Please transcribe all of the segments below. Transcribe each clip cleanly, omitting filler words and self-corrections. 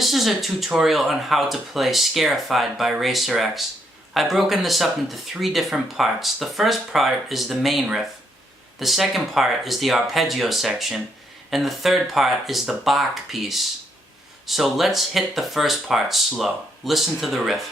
This is a tutorial on how to play Scarified by RacerX. I've broken this up into 3 different parts. The first part is the main riff. The second part is the arpeggio section. And the third part is the Bach piece. So let's hit the first part slow. Listen to the riff.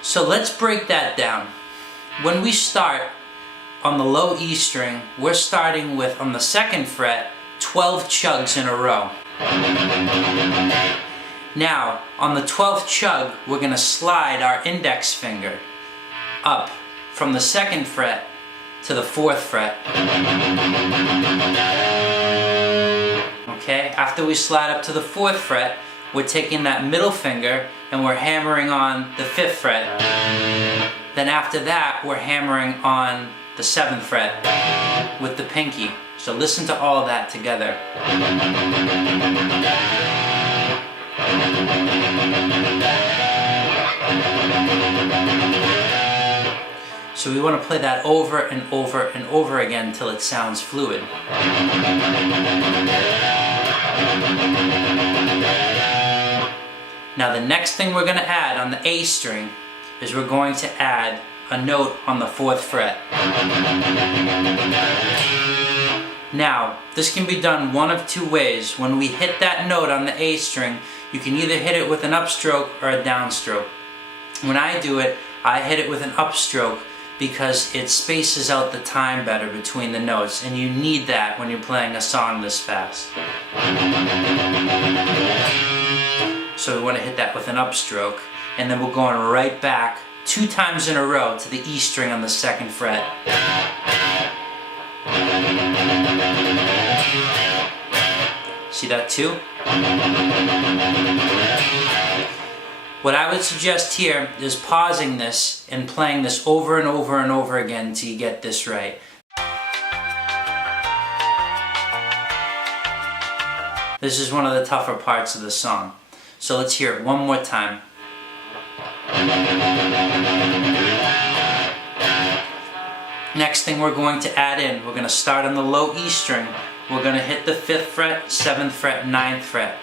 So let's break that down. When we start on the low E string, we're starting with, on the 2nd fret, 12 chugs in a row. Now, on the 12th chug, we're going to slide our index finger up from the 2nd fret to the 4th fret. Okay, after we slide up to the 4th fret, we're taking that middle finger and we're hammering on the 5th fret. Then after that, we're hammering on the 7th fret with the pinky. So listen to all that together. So we want to play that over and over and over again until it sounds fluid. Now the next thing we're going to add on the A string is we're going to add a note on the 4th fret. Now, this can be done one of 2 ways. When we hit that note on the A string, you can either hit it with an upstroke or a downstroke. When I do it, I hit it with an upstroke because it spaces out the time better between the notes, and you need that when you're playing a song this fast. So we want to hit that with an upstroke, and then we're going right back 2 times in a row to the E string on the 2nd fret. See that too? What I would suggest here is pausing this and playing this over and over and over again until you get this right. This is one of the tougher parts of the song. So let's hear it one more time. Next thing we're going to add in, we're going to start on the low E string. We're going to hit the 5th fret, 7th fret, 9th fret.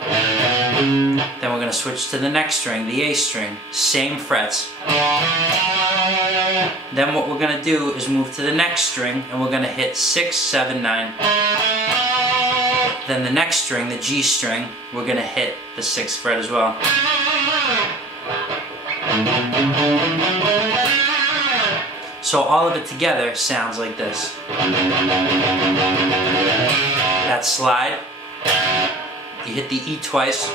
Then we're going to switch to the next string, the A string, same frets. Then what we're going to do is move to the next string and we're going to hit 6, 7, 9. Then the next string, the G string, we're going to hit the 6th fret as well. So all of it together sounds like this. That slide, you hit the E twice.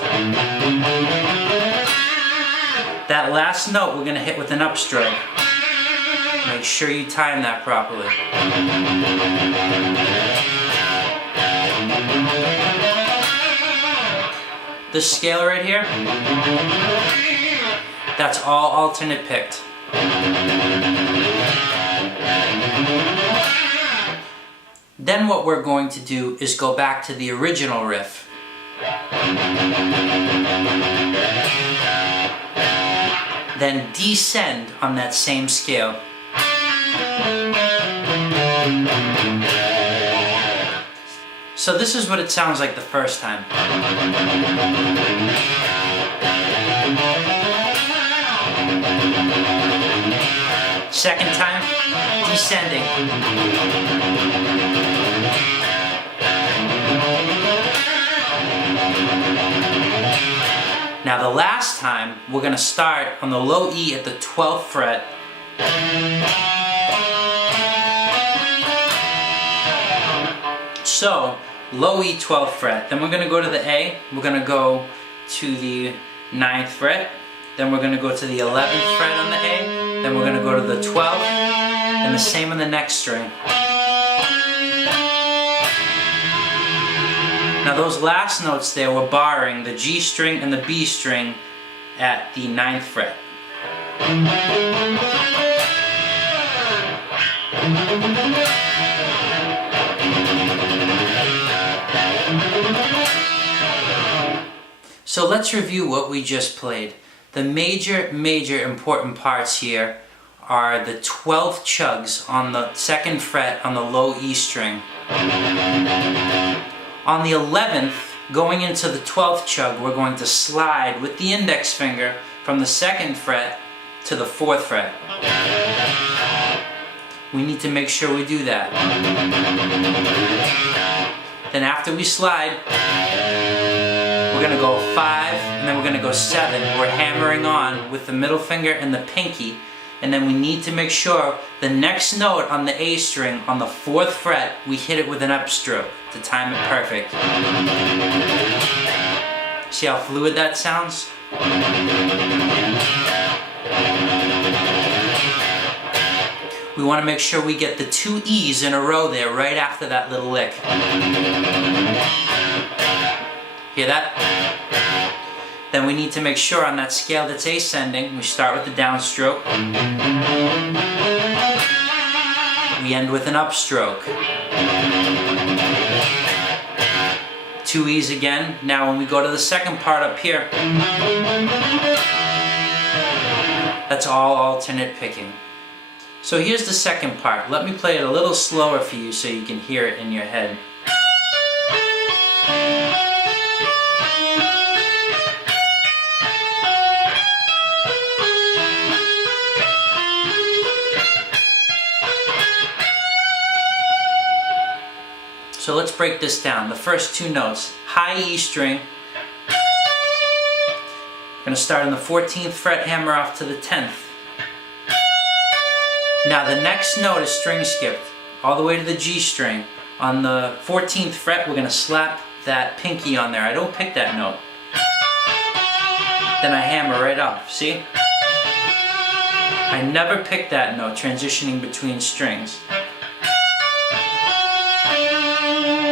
That last note we're going to hit with an upstroke. Make sure you time that properly. This scale right here, that's all alternate picked. Then what we're going to do is go back to the original riff. Then descend on that same scale. So this is what it sounds like the first time. Second time, descending. Now the last time, we're going to start on the low E at the 12th fret. So, low E 12th fret. Then we're going to go to the A. We're going to go to the 9th fret. Then we're going to go to the 11th fret on the A. Then we're going to go to the 12th. And the same on the next string. Now those last notes there were barring the G string and the B string at the 9th fret. So let's review what we just played. The major important parts here are the 12 chugs on the 2nd fret on the low E string. On the 11th, going into the 12th chug, we're going to slide with the index finger from the 2nd fret to the 4th fret. We need to make sure we do that. Then after we slide, we're going to go 5, and then we're going to go 7. We're hammering on with the middle finger and the pinky, and then we need to make sure the next note on the A string on the 4th fret, we hit it with an upstroke to time it perfect. See how fluid that sounds? We want to make sure we get the 2 E's in a row there right after that little lick. Hear that? Then we need to make sure on that scale that's ascending, we start with the downstroke. We end with an upstroke. 2 E's again. Now when we go to the second part up here, that's all alternate picking. So here's the second part. Let me play it a little slower for you so you can hear it in your head. So let's break this down. The first 2 notes, high E string. Going to start on the 14th fret, hammer off to the 10th. Now the next note is string skipped all the way to the G string. On the 14th fret, we're going to slap that pinky on there. I don't pick that note. Then I hammer right off. See? I never pick that note, transitioning between strings.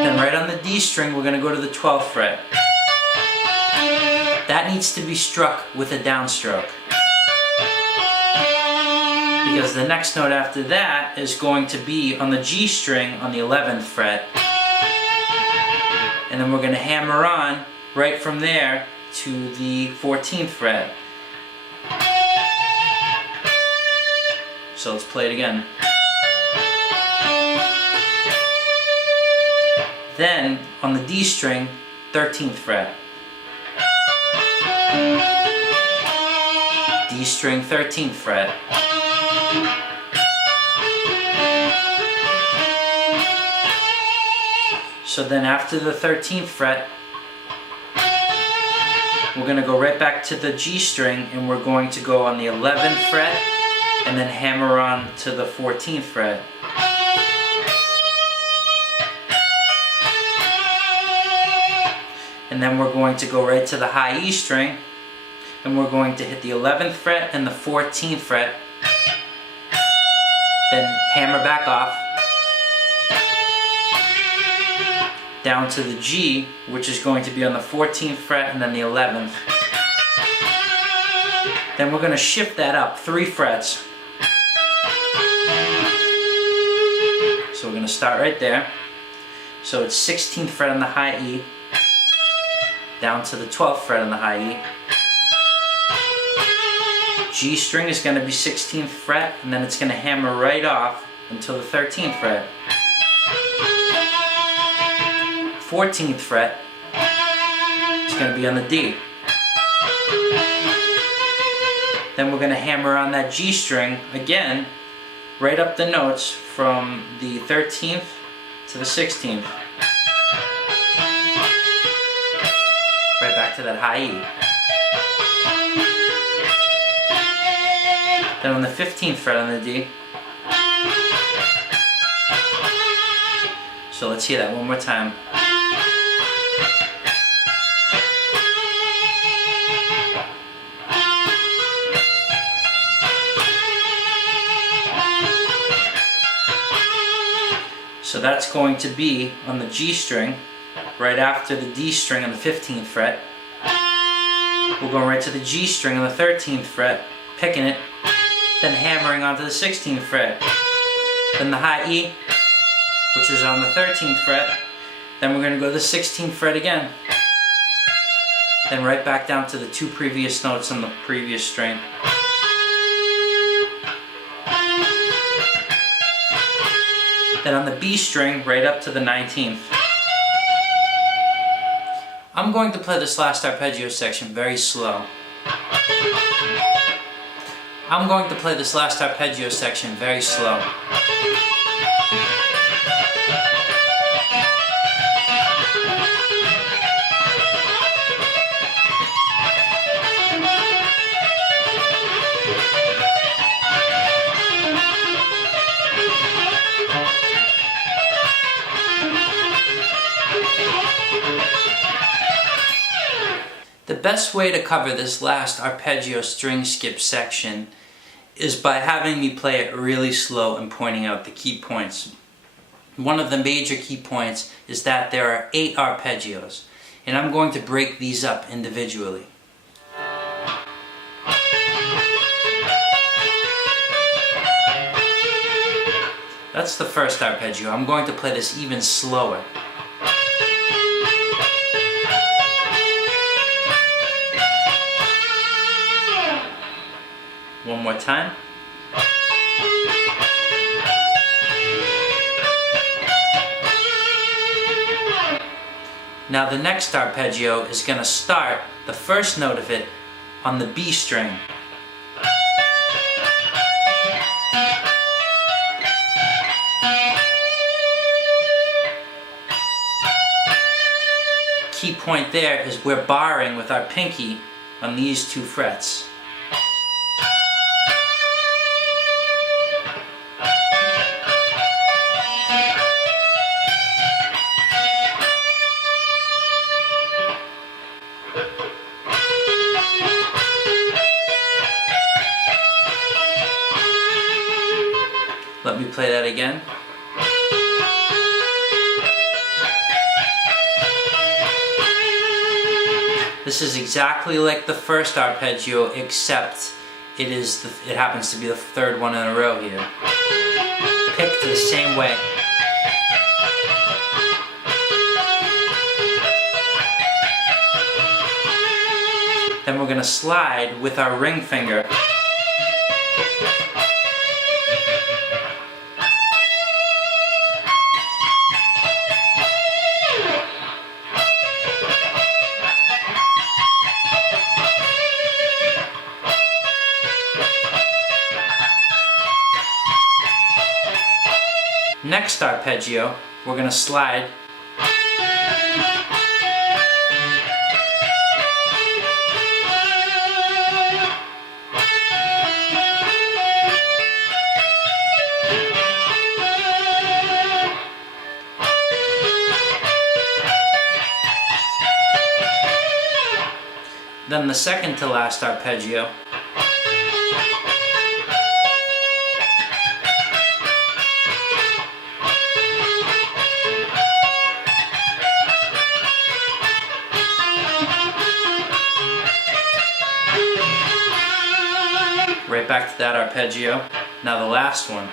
Then right on the D string, we're going to go to the 12th fret. That needs to be struck with a downstroke, because the next note after that is going to be on the G string on the 11th fret. And then we're going to hammer on right from there to the 14th fret. So let's play it again. Then on the D string, 13th fret. D string, 13th fret. So then after the 13th fret, we're going to go right back to the G string, and we're going to go on the 11th fret and then hammer on to the 14th fret. And then we're going to go right to the high E string, and we're going to hit the 11th fret and the 14th fret, then hammer back off, down to the G, which is going to be on the 14th fret and then the 11th. Then we're going to shift that up 3 frets. So we're going to start right there. So it's 16th fret on the high E, down to the 12th fret on the high E. G string is going to be 16th fret, and then it's going to hammer right off until the 13th fret. 14th fret is going to be on the D. Then we're going to hammer on that G string again, right up the notes from the 13th to the 16th. Right back to that high E. Then on the 15th fret on the D. So let's hear that one more time. So that's going to be on the G string, right after the D string on the 15th fret. We're going right to the G string on the 13th fret, picking it, then hammering onto the 16th fret. then the high E, which is on the 13th fret, then we're going to go to the 16th fret again, then right back down to the two previous notes on the previous string. Then on the B string, right up to the 19th. I'm going to play this last arpeggio section very slow. I'm going to play this last arpeggio section very slow. The best way to cover this last arpeggio string skip section is by having me play it really slow and pointing out the key points. One of the major key points is that there are 8 arpeggios, and I'm going to break these up individually. That's the first arpeggio. I'm going to play this even slower. One more time. Now the next arpeggio is going to start the first note of it on the B string. Key point there is we're barring with our pinky on these 2 frets. Let me play that again. This is exactly like the first arpeggio, except it happens to be the 3rd one in a row here. Picked the same way. Then we're going to slide with our ring finger. Next arpeggio, we're going to slide then the second to last arpeggio. Right back to that arpeggio. Now the last one.